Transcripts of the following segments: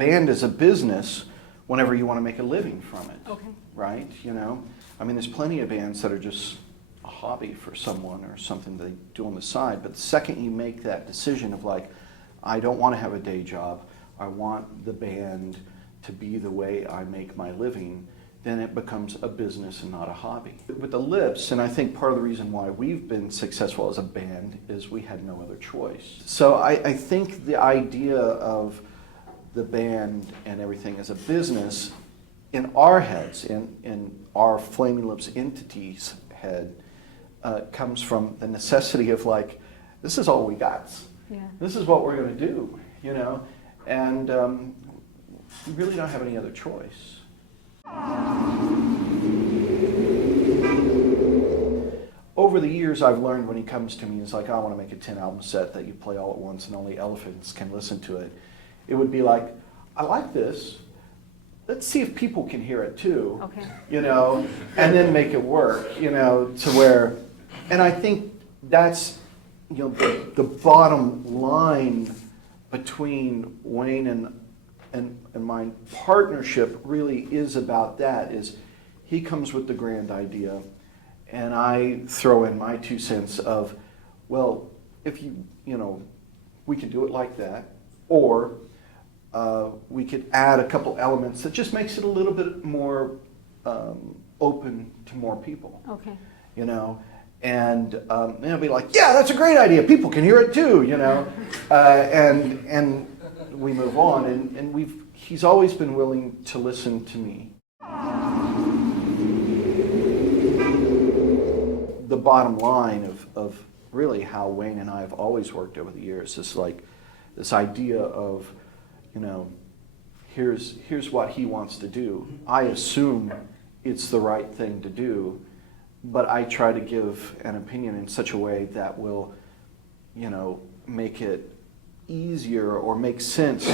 band is a business whenever you want to make a living from it. Okay. Right? You know? I mean, there's plenty of bands that are just a hobby for someone or something they do on the side. But the second you make that decision of like, I don't want to have a day job, I want the band to be the way I make my living, then it becomes a business and not a hobby. With the Lips, and I think part of the reason why we've been successful as a band is we had no other choice. So I think the idea of the band and everything as a business, in our heads, in our Flaming Lips entity's head, comes from the necessity of like, this is all we got. Yeah. This is what we're going to do, you know? And we really don't have any other choice. Over the years, I've learned when he comes to me, he's like, I want to make a 10-album set that you play all at once and only elephants can listen to it. It would be like, I like this. Let's see if people can hear it too. Okay. You know, and then make it work, you know, to where, and I think that's, you know, the bottom line between Wayne and my partnership really is about that, is he comes with the grand idea and I throw in my 2 cents of, well, if you know, we could do it like that, or we could add a couple elements that just makes it a little bit more open to more people. Okay. You know, and they'll be like, yeah, that's a great idea. People can hear it too, you know, and we move on, and he's always been willing to listen to me. The bottom line of really how Wayne and I have always worked over the years is like this idea of, you know, here's what he wants to do. I assume it's the right thing to do, but I try to give an opinion in such a way that will, you know, make it easier or make sense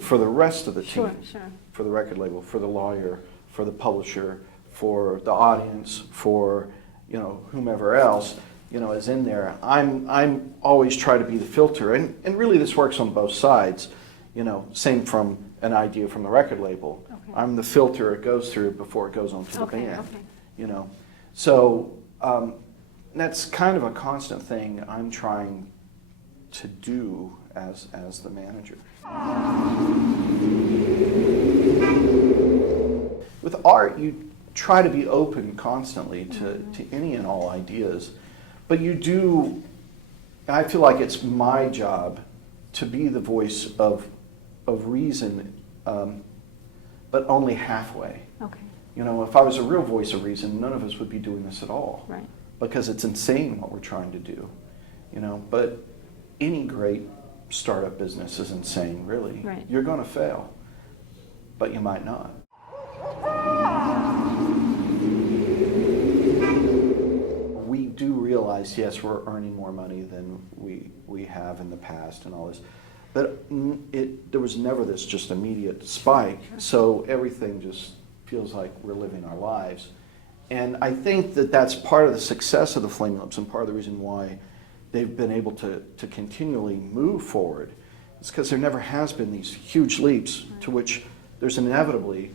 for the rest of the team. Sure. For the record label, for the lawyer, for the publisher, for the audience, for, you know, whomever else, you know, is in there. I'm always try to be the filter, and really this works on both sides. You know, same from an idea from the record label. Okay. I'm the filter it goes through before it goes on to the band. Okay. You know, so that's kind of a constant thing I'm trying to do as the manager. With art, you try to be open constantly to any and all ideas, but you do, I feel like it's my job to be the voice of reason, but only halfway. Okay. You know, if I was a real voice of reason, none of us would be doing this at all. Right. Because it's insane what we're trying to do. You know, but any great startup business is insane, really. Right. You're going to fail, but you might not. We do realize, yes, we're earning more money than we have in the past and all this, but there was never this just immediate spike, so everything just feels like we're living our lives. And I think that that's part of the success of the Flaming Lips and part of the reason why they've been able to continually move forward. It's because there never has been these huge leaps to which there's inevitably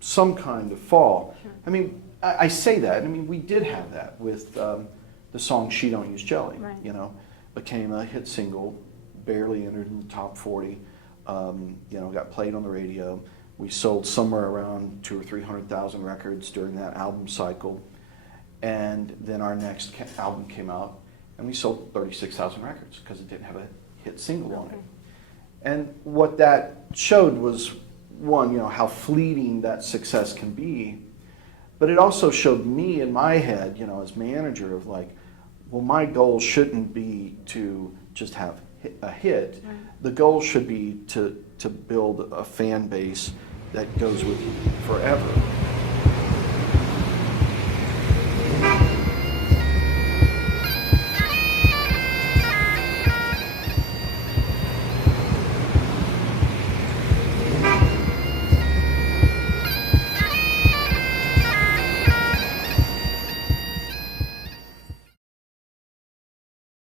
some kind of fall. Sure. I mean, I say that, I mean, we did have that with the song She Don't Use Jelly, Right. you know, became a hit single, barely entered in the top 40, you know, got played on the radio. We sold somewhere around 200,000 or 300,000 records during that album cycle. And then our next album came out and we sold 36,000 records because it didn't have a hit single on it. And what that showed was, one, you know, how fleeting that success can be, but it also showed me in my head, you know, as manager of like, well, my goal shouldn't be to just have a hit. Right. The goal should be to build a fan base that goes with you forever.